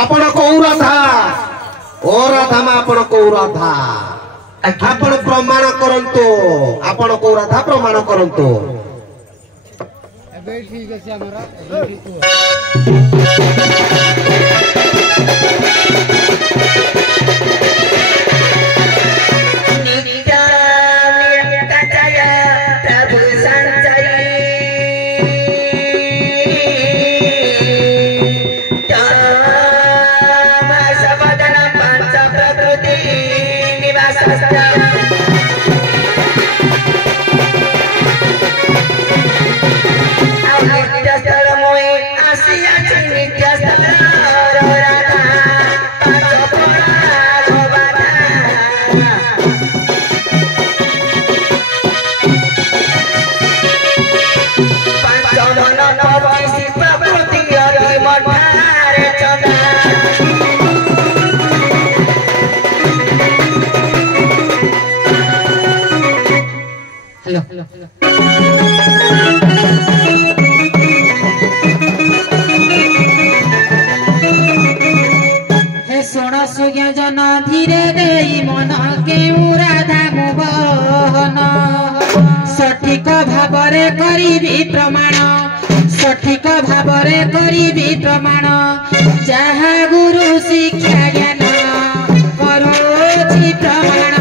आपण कौ राधा ओ राधा मा आपण कौ राधा आपण प्रमाण करंतो आपण कौ राधा प्रमाण करंतो अबे ठीक है हमारा अबे ठीक धीरे दे मन के राधा मोहन सठिक भावरे करी प्रमाण सठिक भावरे करी प्रमाण जहा गुरु शिक्षा ज्ञान करोछि प्रमाण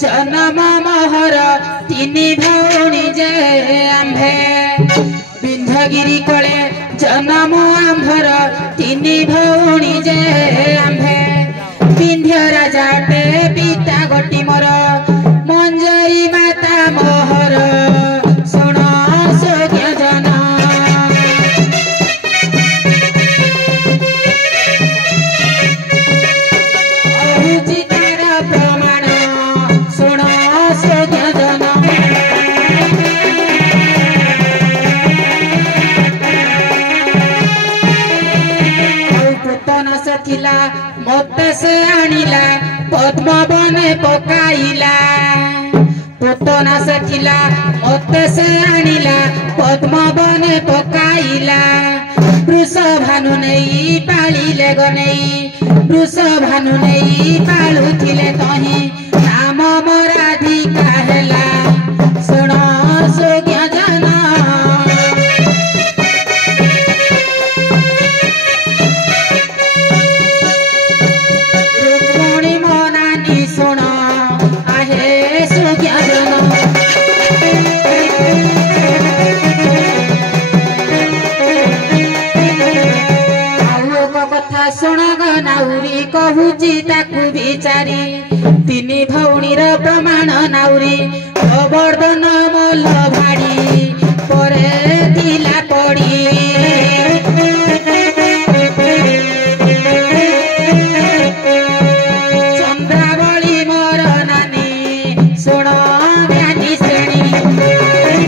जन्म महर तीनी भौणी जे आंभे विंध्यगिरी कले जन्म आंभर तीनी भौणी जे आंभे विंध्य राजाटे पिता गोटी मोर मंजरी माता मोहर सुण सोग्य जना मत से आनिला पद्म बने पकाइला पुतना से थिला मत से आनिला पद्म बने पकाइला वृष भानु नहीं पालिले गनेई वृष भानु नहीं पालुथिले तही नाम मराधिका हेला सुण सोग्य जना नाउरी कहूची ताकू बिचारी तीनी भौणीर प्रमाण नाउरी गोवर्धन मोल भाड़ी परे दिला पड़ी चंद्रावली मोर नानी सुण ज्ञानी श्रेणी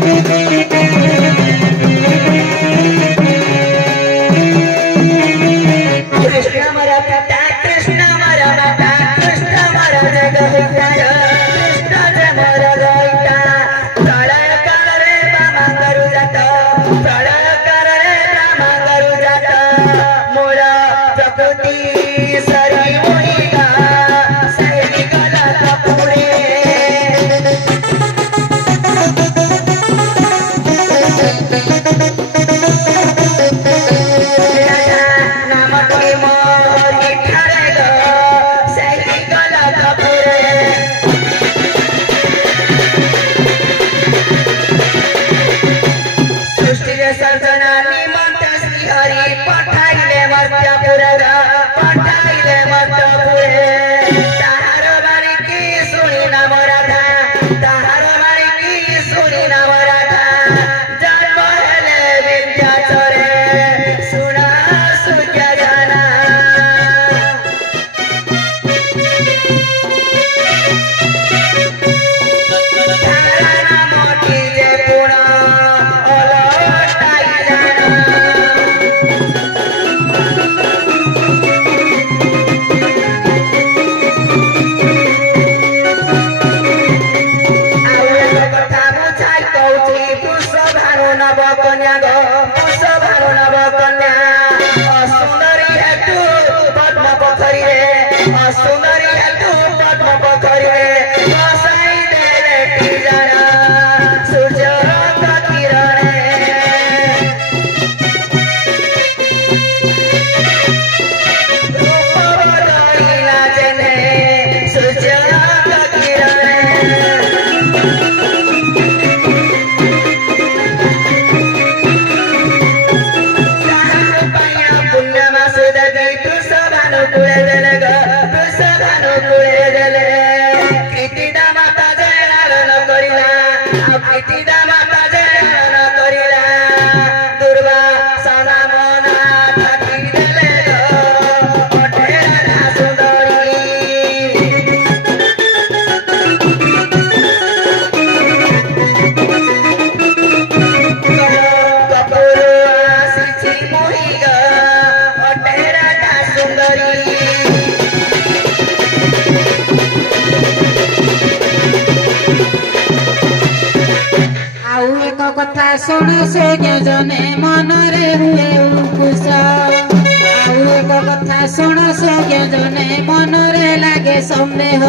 କଥା ଶୁଣ ସୌଜ୍ଞ ଜନେ ମନରେ ହୁଏ ଉକୁଶ ଆଉ ଏକ କଥା ଶୁଣ ସୌଜ୍ଞ ଜନେ ମନରେ ଲାଗେ ସନ୍ଦେହ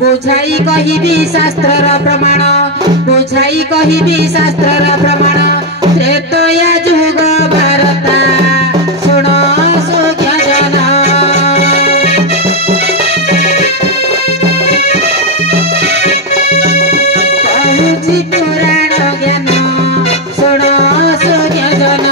ବୁଝାଇ କହିବି ଶାସ୍ତ୍ରର ପ୍ରମାଣ ବୁଝାଇ କହିବି ଶାସ୍ତ୍ରର ପ୍ରମାଣ ତ୍ରେତୟା ଯୁଗ ଭାରତା ଶୁଣ ସୌଜ୍ଞ ଜନ କହୁଛି ପୁରାଣ ଜ୍ଞାନ ଶୁଣ ସୌଜ୍ଞ ଜନ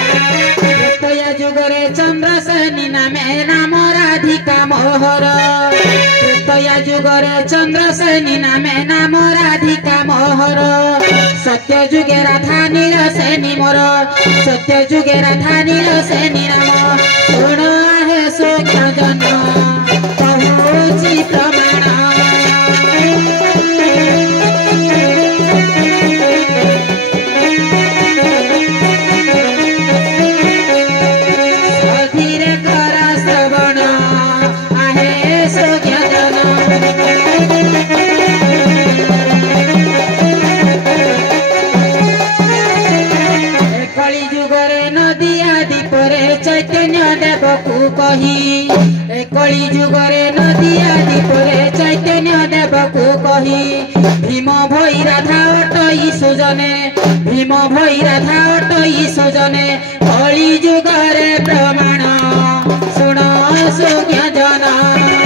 ତ୍ରେତୟା ଯୁଗରେ ଚନ୍ଦ୍ରସେନୀ ନାମେ ନାମ ରାଧିକା ମୋହର ତ୍ରେତୟା ଯୁଗରେ ଚନ୍ଦ୍ରସେନୀ ନାମେ ନାମ ରାଧିକା ମୋହର ସତ୍ୟ ଯୁଗେ ରାଧା ନୀଳ ସେନୀ ମୋର ସତ୍ୟ ଯୁଗେ ରାଧା ନୀଳ ସେନୀ ନାମ ଶୁଣ ଆହେ ସୌଜ୍ଞ ଜନ କହୁଛି ପ୍ରମାଣ ଧୀରେ କର ଶ୍ରବଣ ଆହେ ସୌଜ୍ଞ ଜନ କଳି ଯୁଗରେ ନଦିଆ ଦୀପରେ ଚୈତନ୍ୟ ଦେବକୁ କହି କଳି ଯୁଗରେ ନଦିଆ ଦୀପରେ ଚୈତନ୍ୟ ଦେବକୁ କହି ଭୀମ ଭଇ ରାଧା ଅଟଇ ସୁଜନେ ଭୀମ ଭଇ ରାଧା ଅଟଇ ସୁଜନେ କଳି ଯୁଗରେ ପ୍ରମାଣ ଶୁଣ ସୌଜ୍ଞ ଜନ